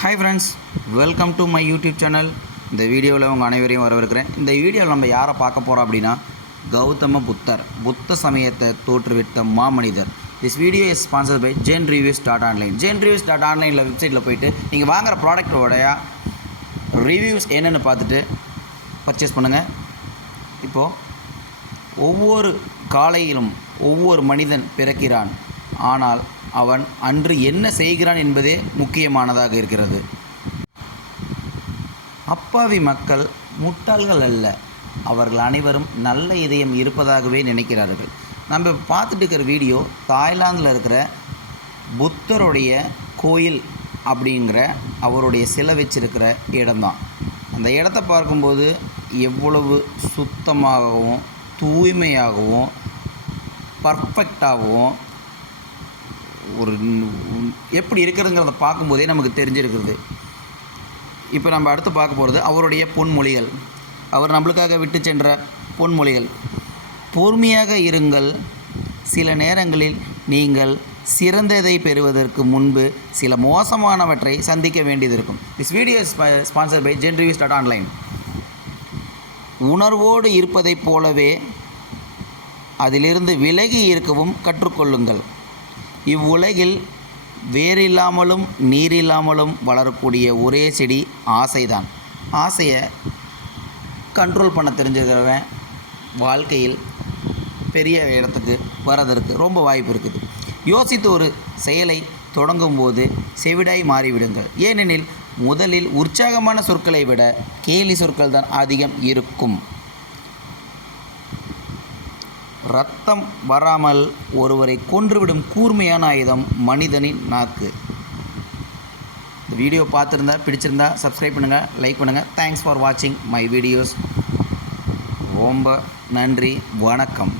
Hi friends, welcome to my YouTube channel. இந்த வீடியோவில் உங்கள் அனைவரையும் வரவேற்கிறேன். இந்த வீடியோவில் நம்ம யாரை பார்க்க போகிறோம் அப்படின்னா, கௌதம புத்தர், புத்த சமயத்தை தோற்றுவித்த மாமனிதர். This video is sponsored by JenReviews.online. JenReviews.onlineல வெப்சைட்டில் போய்ட்டு நீங்கள் வாங்குகிற ப்ராடக்டோடைய ரிவ்யூஸ் என்னென்னு பார்த்துட்டு பர்ச்சேஸ் பண்ணுங்கள். இப்போது ஒவ்வொரு காலையிலும் ஒவ்வொரு மனிதன் பிறக்கிறான், ஆனால் அவன் அன்று என்ன செய்கிறான் என்பதே முக்கியமானதாக இருக்கிறது. அப்பாவி மக்கள் முட்டாள்கள் அல்ல, அவர்கள் அனைவரும் நல்ல இதயம் இருப்பதாகவே நினைக்கிறார்கள். நம்ம பார்த்துட்டு இருக்கிற வீடியோ தாய்லாந்தில் இருக்கிற புத்தருடைய கோயில் அப்படிங்கிற அவருடைய சிலை வச்சிருக்கிற இடம்தான். அந்த இடத்த பார்க்கும்போது எவ்வளவு சுத்தமாகவும் தூய்மையாகவும் பர்ஃபெக்டாகவும் ஒரு எப்படி இருக்கிறதுங்கிறத பார்க்கும்போதே நமக்கு தெரிஞ்சிருக்கிறது. இப்போ நம்ம அடுத்து பார்க்க போகிறது அவருடைய பொன்மொழிகள். அவர் நம்மளுக்காக விட்டு சென்ற பொன்மொழிகள். பொறுமையாக இருங்கள், சில நேரங்களில் நீங்கள் சிறந்ததை பெறுவதற்கு முன்பு சில மோசமானவற்றை சந்திக்க வேண்டியது இருக்கும். This video is sponsored by JenReviews.online. உணர்வோடு இருப்பதைப் போலவே அதிலிருந்து விலகி இருக்கவும் கற்றுக்கொள்ளுங்கள். இவ்வுலகில் வேரில்லாமலும் நீரில்லாமலும் வளரக்கூடிய ஒரே செடி ஆசைதான். ஆசையை கண்ட்ரோல் பண்ண தெரிஞ்சுக்கிறவன் வாழ்க்கையில் பெரிய இடத்துக்கு வர்றதற்கு ரொம்ப வாய்ப்பு இருக்குது. யோசித்து ஒரு செயலை தொடங்கும்போது செவிடாய் மாறிவிடுங்கள். ஏனெனில் முதலில் உற்சாகமான சொற்களை விட கேலி சொற்கள் தான் அதிகம் இருக்கும். இரத்தம் வராமல் ஒருவரை கொன்றுவிடும் கூர்மையான ஆயுதம் மனிதனின் நாக்கு. இந்த வீடியோ பார்த்துருந்தா பிடிச்சிருந்தா சப்ஸ்கிரைப் பண்ணுங்கள், லைக் பண்ணுங்கள். தேங்க்ஸ் ஃபார் வாட்சிங் மை வீடியோஸ். ரொம்ப நன்றி, வணக்கம்.